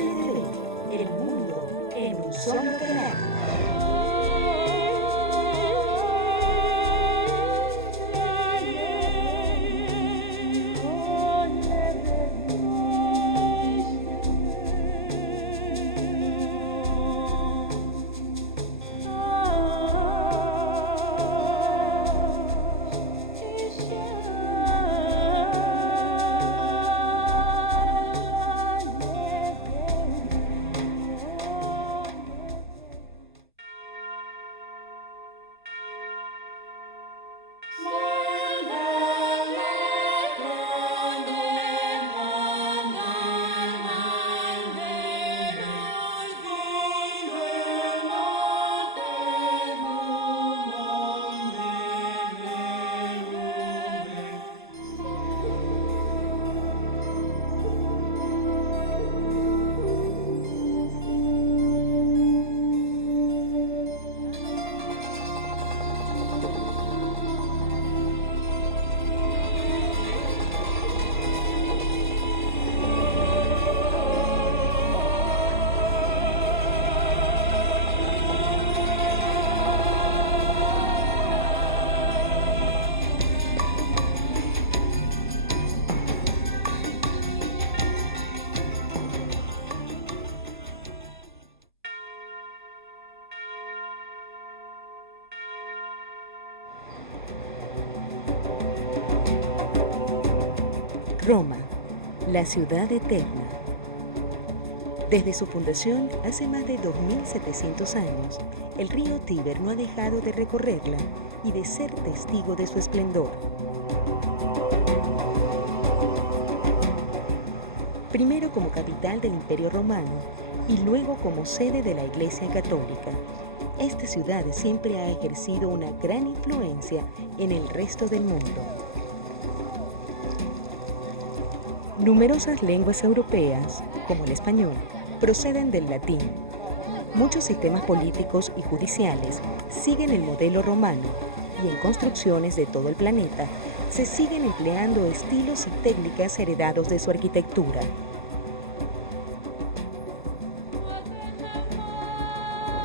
HDP, el mundo en un solo canal. Roma, la ciudad eterna. Desde su fundación, hace más de 2700 años, el río Tíber no ha dejado de recorrerla y de ser testigo de su esplendor. Primero como capital del Imperio Romano y luego como sede de la Iglesia Católica, esta ciudad siempre ha ejercido una gran influencia en el resto del mundo. Numerosas lenguas europeas, como el español, proceden del latín. Muchos sistemas políticos y judiciales siguen el modelo romano y en construcciones de todo el planeta se siguen empleando estilos y técnicas heredados de su arquitectura.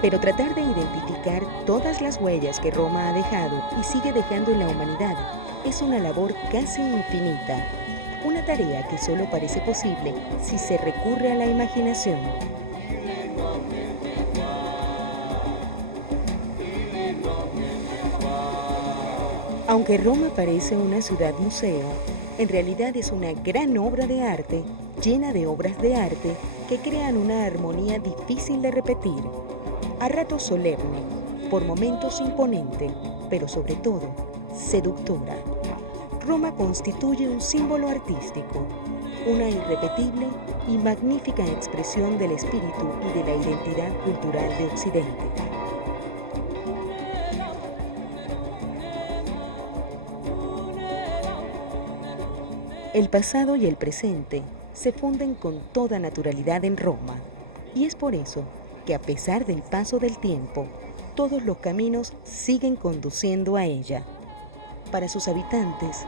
Pero tratar de identificar todas las huellas que Roma ha dejado y sigue dejando en la humanidad es una labor casi infinita. Una tarea que solo parece posible si se recurre a la imaginación. Aunque Roma parece una ciudad museo, en realidad es una gran obra de arte, llena de obras de arte que crean una armonía difícil de repetir, a ratos solemne, por momentos imponente, pero sobre todo seductora. Roma constituye un símbolo artístico, una irrepetible y magnífica expresión del espíritu y de la identidad cultural de Occidente. El pasado y el presente se funden con toda naturalidad en Roma, y es por eso que a pesar del paso del tiempo, todos los caminos siguen conduciendo a ella. Para sus habitantes,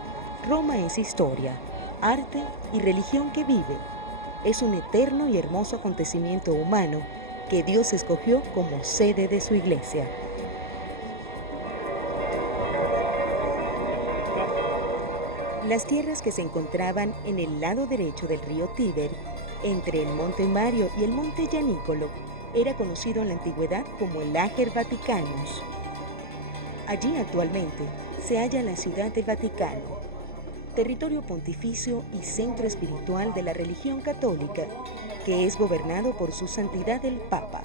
Roma es historia, arte y religión que vive. Es un eterno y hermoso acontecimiento humano que Dios escogió como sede de su iglesia. Las tierras que se encontraban en el lado derecho del río Tíber, entre el Monte Mario y el Monte Gianicolo, era conocido en la antigüedad como el Ager Vaticanus. Allí actualmente se halla la ciudad del Vaticano, territorio pontificio y centro espiritual de la religión católica, que es gobernado por su santidad el Papa.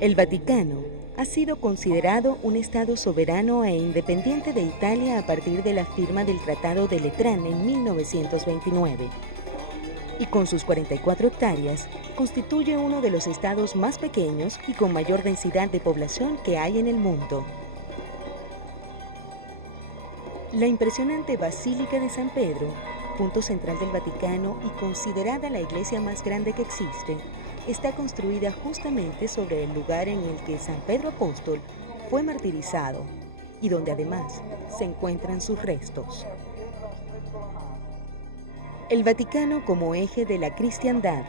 El Vaticano ha sido considerado un estado soberano e independiente de Italia a partir de la firma del Tratado de Letrán en 1929. Y con sus 44 hectáreas, constituye uno de los estados más pequeños y con mayor densidad de población que hay en el mundo. La impresionante Basílica de San Pedro, punto central del Vaticano y considerada la iglesia más grande que existe, está construida justamente sobre el lugar en el que San Pedro Apóstol fue martirizado y donde además se encuentran sus restos. El Vaticano, como eje de la cristiandad,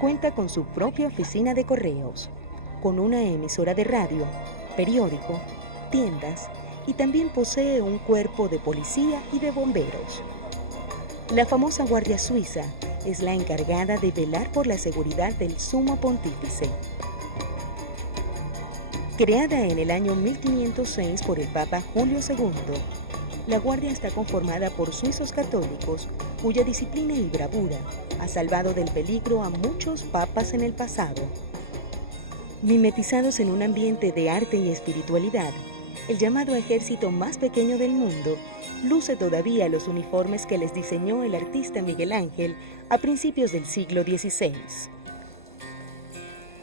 cuenta con su propia oficina de correos, con una emisora de radio, periódico, tiendas y también posee un cuerpo de policía y de bomberos. La famosa Guardia Suiza es la encargada de velar por la seguridad del Sumo Pontífice. Creada en el año 1506 por el Papa Julio II, la Guardia está conformada por suizos católicos cuya disciplina y bravura ha salvado del peligro a muchos papas en el pasado. Mimetizados en un ambiente de arte y espiritualidad, el llamado ejército más pequeño del mundo luce todavía los uniformes que les diseñó el artista Miguel Ángel a principios del siglo XVI.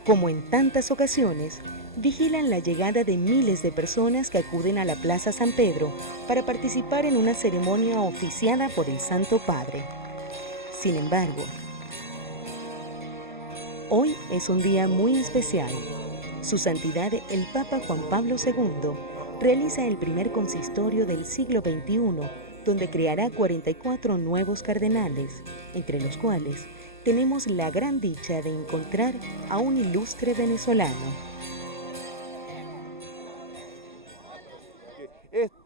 Como en tantas ocasiones, vigilan la llegada de miles de personas que acuden a la Plaza San Pedro para participar en una ceremonia oficiada por el Santo Padre. Sin embargo, hoy es un día muy especial. Su Santidad el Papa Juan Pablo II realiza el primer consistorio del siglo XXI, donde creará 44 nuevos cardenales, entre los cuales tenemos la gran dicha de encontrar a un ilustre venezolano.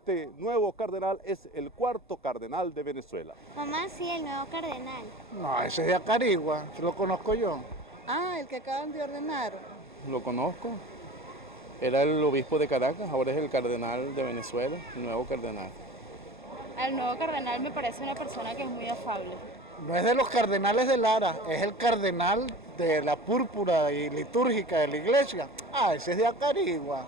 Este nuevo cardenal es el cuarto cardenal de Venezuela. Mamá, sí, el nuevo cardenal. No, ese es de Acarigua, lo conozco yo. Ah, el que acaban de ordenar. Lo conozco. Era el obispo de Caracas, ahora es el cardenal de Venezuela, el nuevo cardenal. Al nuevo cardenal me parece una persona que es muy afable. No es de los cardenales de Lara, es el cardenal de la púrpura y litúrgica de la iglesia. Ah, ese es de Acarigua.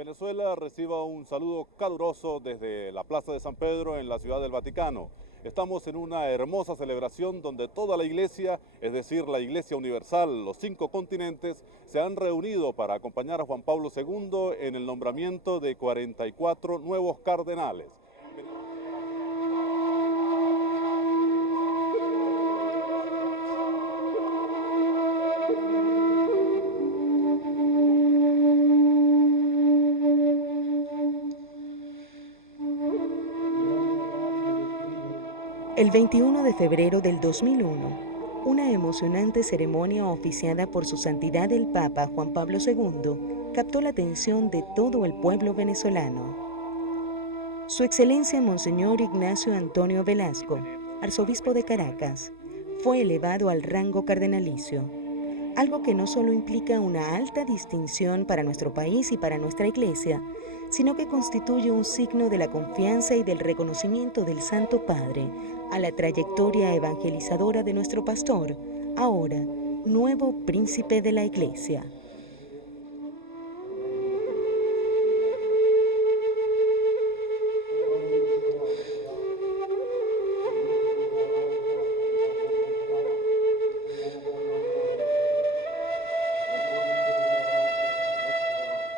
Venezuela reciba un saludo caluroso desde la Plaza de San Pedro en la Ciudad del Vaticano. Estamos en una hermosa celebración donde toda la iglesia, es decir, la Iglesia Universal, los 5 continentes, se han reunido para acompañar a Juan Pablo II en el nombramiento de 44 nuevos cardenales. El 21 de febrero del 2001, una emocionante ceremonia oficiada por su santidad el Papa Juan Pablo II captó la atención de todo el pueblo venezolano. Su Excelencia Monseñor Ignacio Antonio Velasco, arzobispo de Caracas, fue elevado al rango cardenalicio, algo que no solo implica una alta distinción para nuestro país y para nuestra Iglesia, sino que constituye un signo de la confianza y del reconocimiento del Santo Padre a la trayectoria evangelizadora de nuestro pastor, ahora nuevo príncipe de la Iglesia.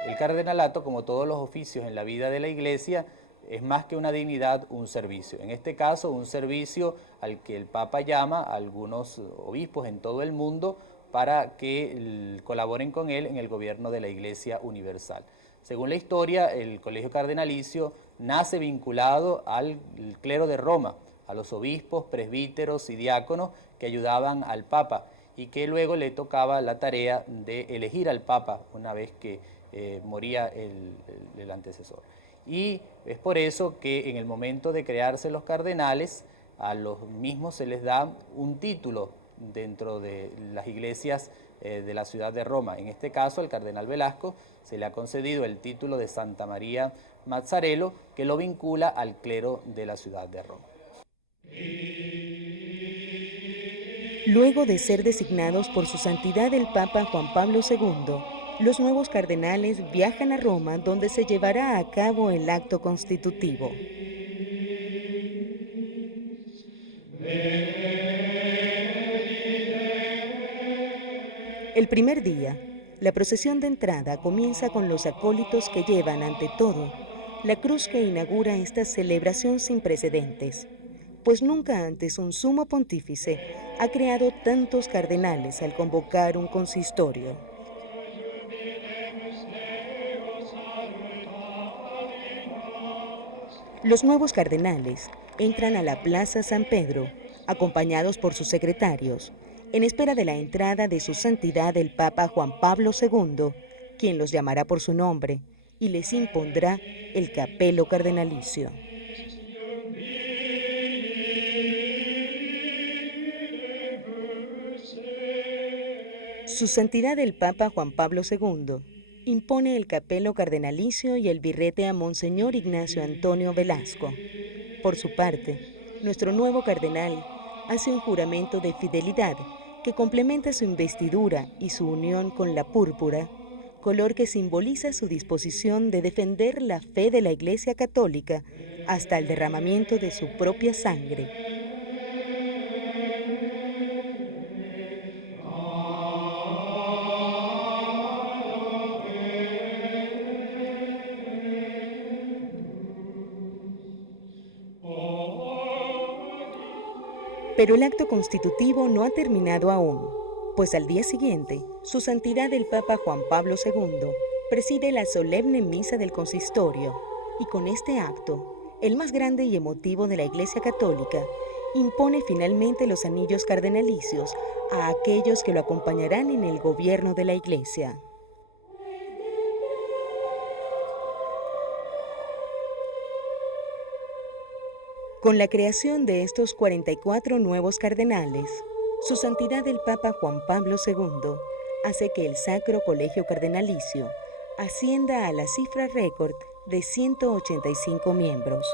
El cardenalato, como todos los oficios en la vida de la Iglesia, es más que una dignidad, un servicio. En este caso, un servicio al que el Papa llama a algunos obispos en todo el mundo para que colaboren con él en el gobierno de la Iglesia Universal. Según la historia, el Colegio Cardenalicio nace vinculado al clero de Roma, a los obispos, presbíteros y diáconos que ayudaban al Papa y que luego le tocaba la tarea de elegir al Papa una vez que moría el antecesor. Y es por eso que en el momento de crearse los cardenales, a los mismos se les da un título dentro de las iglesias de la ciudad de Roma. En este caso, al cardenal Velasco se le ha concedido el título de Santa María Mazzarello, que lo vincula al clero de la ciudad de Roma. Luego de ser designados por su santidad el Papa Juan Pablo II, los nuevos cardenales viajan a Roma, donde se llevará a cabo el acto constitutivo. El primer día, la procesión de entrada comienza con los acólitos que llevan, ante todo, la cruz que inaugura esta celebración sin precedentes, pues nunca antes un sumo pontífice ha creado tantos cardenales al convocar un consistorio. Los nuevos cardenales entran a la Plaza San Pedro, acompañados por sus secretarios, en espera de la entrada de su santidad el Papa Juan Pablo II, quien los llamará por su nombre y les impondrá el capelo cardenalicio. Su santidad el Papa Juan Pablo II impone el capelo cardenalicio y el birrete a Monseñor Ignacio Antonio Velasco. Por su parte, nuestro nuevo cardenal hace un juramento de fidelidad que complementa su investidura y su unión con la púrpura, color que simboliza su disposición de defender la fe de la Iglesia Católica hasta el derramamiento de su propia sangre. Pero el acto constitutivo no ha terminado aún, pues al día siguiente, su santidad el Papa Juan Pablo II preside la solemne misa del consistorio y con este acto, el más grande y emotivo de la Iglesia Católica, impone finalmente los anillos cardenalicios a aquellos que lo acompañarán en el gobierno de la Iglesia. Con la creación de estos 44 nuevos cardenales, su santidad el Papa Juan Pablo II hace que el Sacro Colegio Cardenalicio ascienda a la cifra récord de 185 miembros,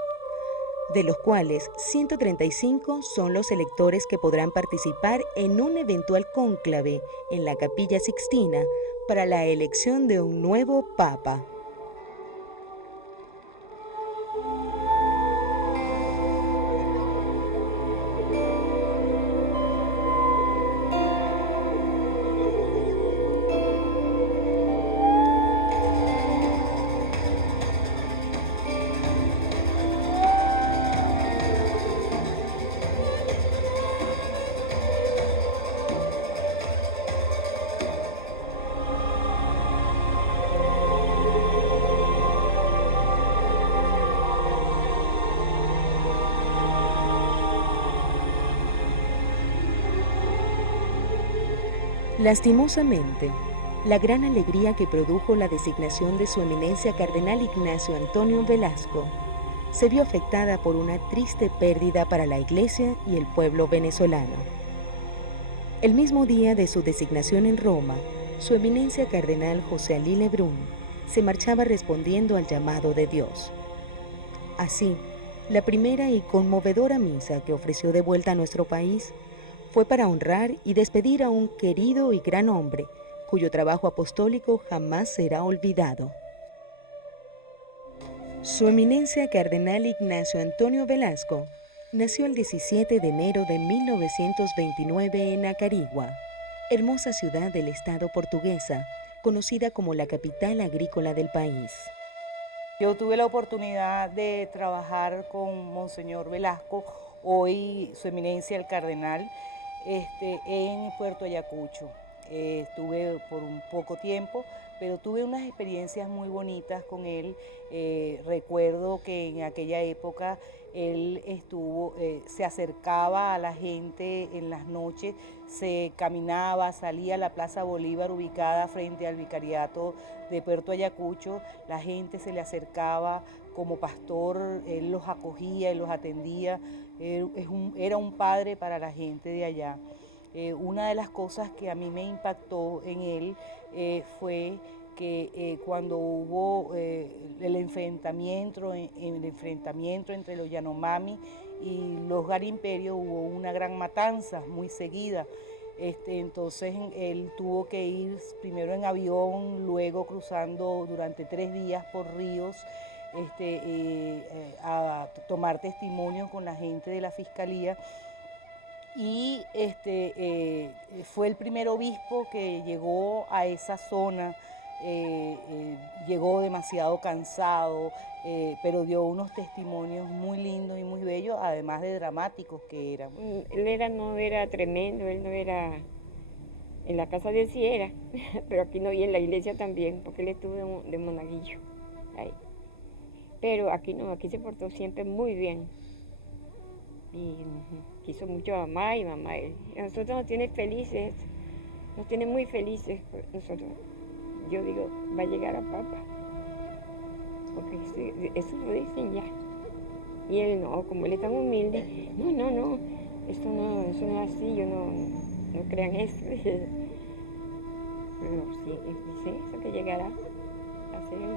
de los cuales 135 son los electores que podrán participar en un eventual cónclave en la Capilla Sixtina para la elección de un nuevo Papa. Lastimosamente, la gran alegría que produjo la designación de su eminencia cardenal Ignacio Antonio Velasco se vio afectada por una triste pérdida para la Iglesia y el pueblo venezolano. El mismo día de su designación en Roma, su eminencia cardenal José Alí Lebrún se marchaba respondiendo al llamado de Dios. Así, la primera y conmovedora misa que ofreció de vuelta a nuestro país fue para honrar y despedir a un querido y gran hombre, cuyo trabajo apostólico jamás será olvidado. Su eminencia cardenal Ignacio Antonio Velasco nació el 17 de enero de 1929 en Acarigua, hermosa ciudad del estado portuguesa, conocida como la capital agrícola del país. Yo tuve la oportunidad de trabajar con Monseñor Velasco, hoy su eminencia el cardenal, en Puerto Ayacucho. Estuve por un poco tiempo, pero tuve unas experiencias muy bonitas con él. Recuerdo que en aquella época él se acercaba a la gente en las noches, se caminaba, salía a la Plaza Bolívar ubicada frente al vicariato de Puerto Ayacucho, la gente se le acercaba como pastor, él los acogía y los atendía, era un padre para la gente de allá. Una de las cosas que a mí me impactó en él fue que cuando hubo el enfrentamiento entre los Yanomami y los Garimperios, hubo una gran matanza muy seguida. Entonces él tuvo que ir primero en avión, luego cruzando durante 3 días por ríos, a tomar testimonio con la gente de la fiscalía. Y fue el primer obispo que llegó a esa zona. Llegó demasiado cansado, pero dio unos testimonios muy lindos y muy bellos, además de dramáticos que eran. Él no era tremendo, él no era, en la casa de él sí era, pero aquí no, y en la iglesia también, porque él estuvo de monaguillo ahí. Pero aquí no, aquí se portó siempre muy bien. Y quiso mucho a mamá y mamá a él. A nosotros nos tiene felices, nos tiene muy felices nosotros. Yo digo, va a llegar a Papa, porque eso lo dicen ya. Y él no, como él es tan humilde, no, eso no es así, yo no crean eso. Pero sí, dice eso, que llegará a ser el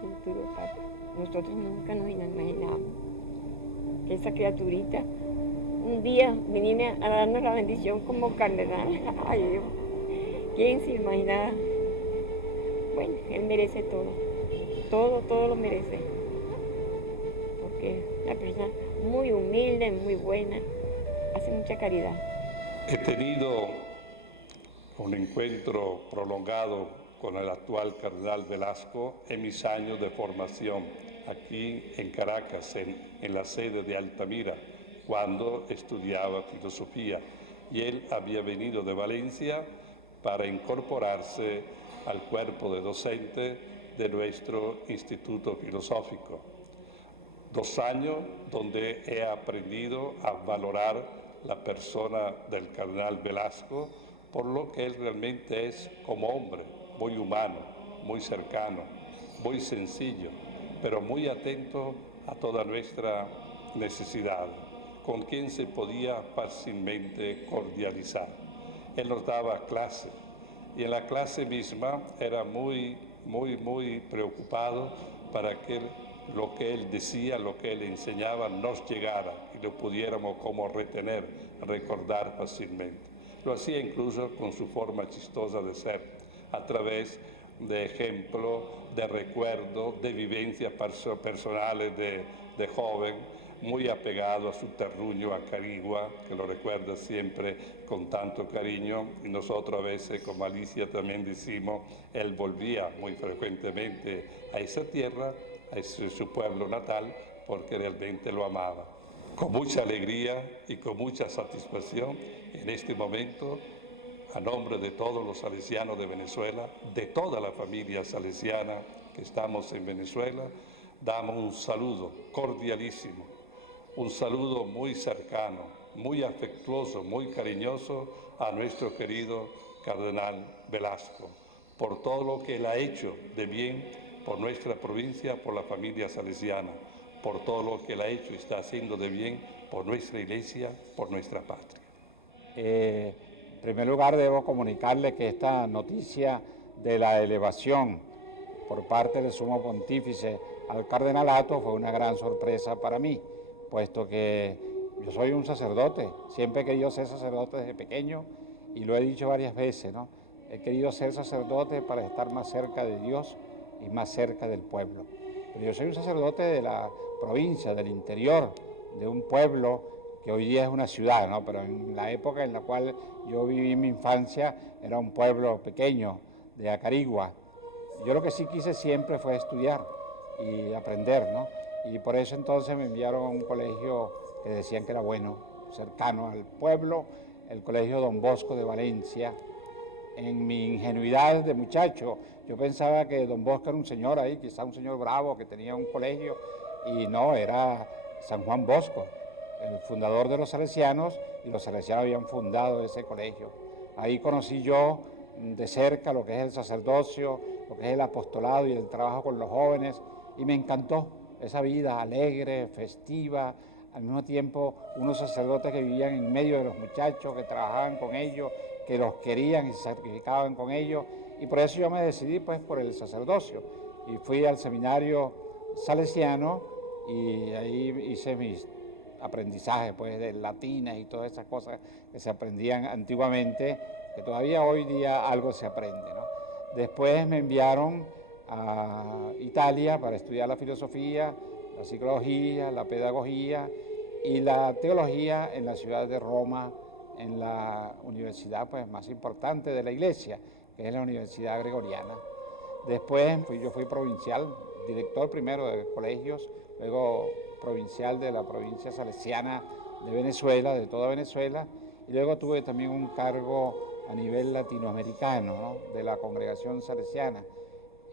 futuro Papa. Nosotros nunca nos imaginamos que esa criaturita un día viniera a darnos la bendición como cardenal. Ay, Dios, ¿quién se imaginaba? Bueno, él merece todo lo merece, porque es una persona muy humilde, muy buena, hace mucha caridad. He tenido un encuentro prolongado con el actual cardenal Velasco en mis años de formación aquí en Caracas, en la sede de Altamira, cuando estudiaba filosofía, y él había venido de Valencia para incorporarse al cuerpo de docente de nuestro Instituto Filosófico. 2 años donde he aprendido a valorar la persona del cardenal Velasco por lo que él realmente es como hombre, muy humano, muy cercano, muy sencillo, pero muy atento a toda nuestra necesidad, con quien se podía fácilmente cordializar. Él nos daba clase, y en la clase misma era muy preocupado para que lo que él decía, lo que él enseñaba nos llegara y lo pudiéramos como retener, recordar fácilmente. Lo hacía incluso con su forma chistosa de ser, a través de ejemplos, de recuerdos, de vivencias personales de joven, muy apegado a su terruño, a Carigua, que lo recuerda siempre con tanto cariño, y nosotros a veces, como Alicia también decimos, él volvía muy frecuentemente a esa tierra, a su pueblo natal, porque realmente lo amaba. Con mucha alegría y con mucha satisfacción, en este momento, a nombre de todos los salesianos de Venezuela, de toda la familia salesiana que estamos en Venezuela, damos un saludo cordialísimo, un saludo muy cercano, muy afectuoso, muy cariñoso a nuestro querido cardenal Velasco, por todo lo que él ha hecho de bien por nuestra provincia, por la familia salesiana, por todo lo que él ha hecho y está haciendo de bien por nuestra iglesia, por nuestra patria. En primer lugar, debo comunicarle que esta noticia de la elevación por parte del Sumo Pontífice al cardenalato fue una gran sorpresa para mí, puesto que yo soy un sacerdote, siempre he querido ser sacerdote desde pequeño y lo he dicho varias veces, ¿no? He querido ser sacerdote para estar más cerca de Dios y más cerca del pueblo. Pero yo soy un sacerdote de la provincia, del interior, de un pueblo que hoy día es una ciudad, ¿no? Pero en la época en la cual yo viví mi infancia era un pueblo pequeño de Acarigua. Yo lo que sí quise siempre fue estudiar y aprender, ¿no? Y por eso entonces me enviaron a un colegio que decían que era bueno, cercano al pueblo, el Colegio Don Bosco de Valencia. En mi ingenuidad de muchacho, yo pensaba que Don Bosco era un señor ahí, quizá un señor bravo que tenía un colegio, y no, era San Juan Bosco, el fundador de los salesianos, y los salesianos habían fundado ese colegio. Ahí conocí yo de cerca lo que es el sacerdocio, lo que es el apostolado y el trabajo con los jóvenes, y me encantó esa vida alegre, festiva, al mismo tiempo unos sacerdotes que vivían en medio de los muchachos, que trabajaban con ellos, que los querían y se sacrificaban con ellos, y por eso yo me decidí pues por el sacerdocio, y fui al seminario salesiano, y ahí hice mis aprendizajes pues de latinas y todas esas cosas que se aprendían antiguamente, que todavía hoy día algo se aprende, ¿no? Después me enviaron a Italia para estudiar la filosofía, la psicología, la pedagogía y la teología en la ciudad de Roma, en la universidad pues más importante de la iglesia, que es la Universidad Gregoriana. Después yo fui provincial, director primero de colegios, luego provincial de la provincia salesiana de Venezuela, de toda Venezuela, y luego tuve también un cargo a nivel latinoamericano, ¿no?, de la congregación salesiana.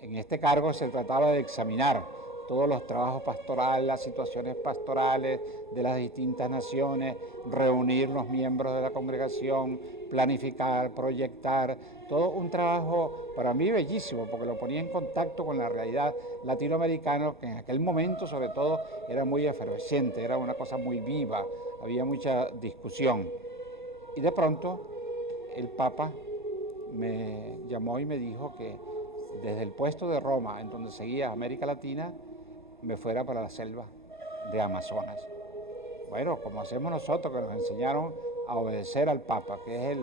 En este cargo se trataba de examinar todos los trabajos pastorales, las situaciones pastorales de las distintas naciones, reunir los miembros de la congregación, planificar, proyectar, todo un trabajo para mí bellísimo, porque lo ponía en contacto con la realidad latinoamericana, que en aquel momento sobre todo era muy efervescente, era una cosa muy viva, había mucha discusión. Y de pronto el Papa me llamó y me dijo que desde el puesto de Roma, en donde seguía América Latina, me fuera para la selva de Amazonas. Bueno, como hacemos nosotros, que nos enseñaron a obedecer al Papa, que es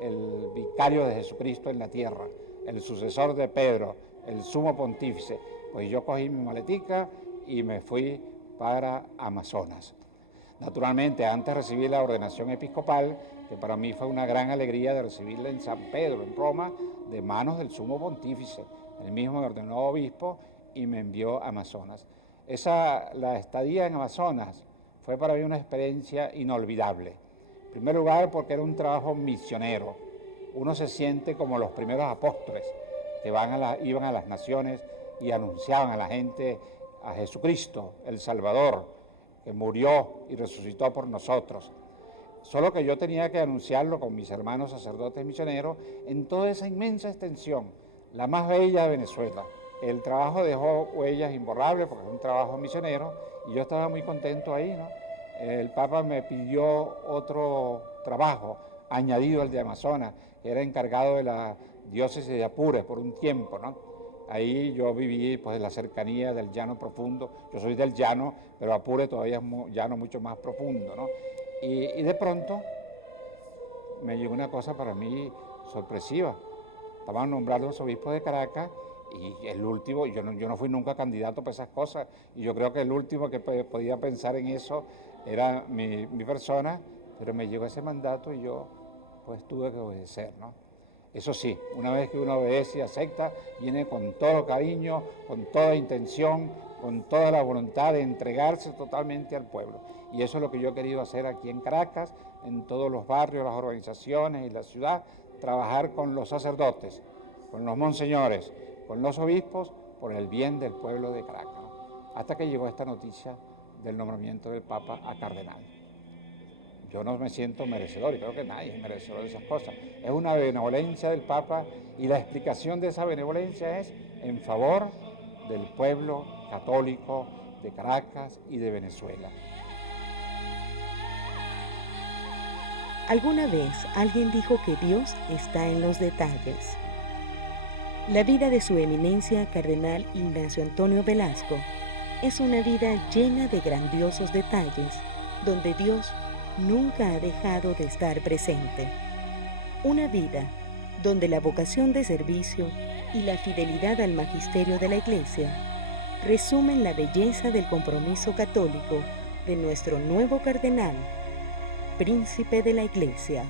el vicario de Jesucristo en la tierra, el sucesor de Pedro, el sumo pontífice. Pues yo cogí mi maletica y me fui para Amazonas. Naturalmente, antes recibí la ordenación episcopal, que para mí fue una gran alegría de recibirla en San Pedro, en Roma, de manos del sumo pontífice. Él mismo me ordenó obispo y me envió a Amazonas. La estadía en Amazonas fue para mí una experiencia inolvidable. En primer lugar, porque era un trabajo misionero. Uno se siente como los primeros apóstoles que iban a las naciones y anunciaban a la gente a Jesucristo, el Salvador, que murió y resucitó por nosotros. Solo que yo tenía que anunciarlo con mis hermanos sacerdotes misioneros en toda esa inmensa extensión, la más bella de Venezuela. El trabajo dejó huellas imborrables porque es un trabajo misionero y yo estaba muy contento ahí, ¿no? El Papa me pidió otro trabajo añadido al de Amazonas, que era encargado de la diócesis de Apure por un tiempo, ¿no? Ahí yo viví pues en la cercanía del llano profundo. Yo soy del llano, pero Apure todavía es un llano mucho más profundo, ¿no? Y de pronto me llegó una cosa para mí sorpresiva. Estaban nombrando los obispos de Caracas y el último, yo no fui nunca candidato para esas cosas, y yo creo que el último que podía pensar en eso era mi persona, pero me llegó ese mandato y yo pues tuve que obedecer, ¿no? Eso sí, una vez que uno obedece y acepta, viene con todo cariño, con toda intención, con toda la voluntad de entregarse totalmente al pueblo. Y eso es lo que yo he querido hacer aquí en Caracas, en todos los barrios, las organizaciones y la ciudad, trabajar con los sacerdotes, con los monseñores, con los obispos, por el bien del pueblo de Caracas, ¿no? Hasta que llegó esta noticia del nombramiento del Papa a cardenal. Yo no me siento merecedor, y creo que nadie es merecedor de esas cosas. Es una benevolencia del Papa, y la explicación de esa benevolencia es en favor del pueblo católico de Caracas y de Venezuela. Alguna vez alguien dijo que Dios está en los detalles. La vida de su eminencia cardenal Ignacio Antonio Velasco es una vida llena de grandiosos detalles, donde Dios nunca ha dejado de estar presente. Una vida donde la vocación de servicio y la fidelidad al magisterio de la Iglesia resumen la belleza del compromiso católico de nuestro nuevo cardenal, príncipe de la Iglesia.